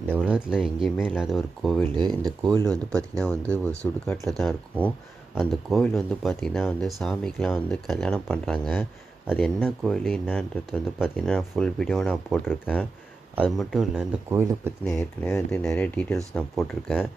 இந்த உலகத்தில் எங்கேயுமே இல்லாத ஒரு கோவில். இந்த கோவில் வந்து பார்த்திங்கன்னா வந்து ஒரு சுடுகாட்டில் தான் இருக்கும். அந்த கோவில் வந்து பார்த்திங்கன்னா வந்து சாமிக்கெலாம் வந்து கல்யாணம் பண்ணுறாங்க. அது என்ன கோவில் என்னன்றது வந்து பார்த்திங்கன்னா ஃபுல் வீடியோ நான் போட்டிருக்கேன். அது மட்டும் இல்லை, இந்த கோவிலை பற்றின ஏற்கனவே வந்து நிறைய டீட்டெயில்ஸ் நான் போட்டிருக்கேன்.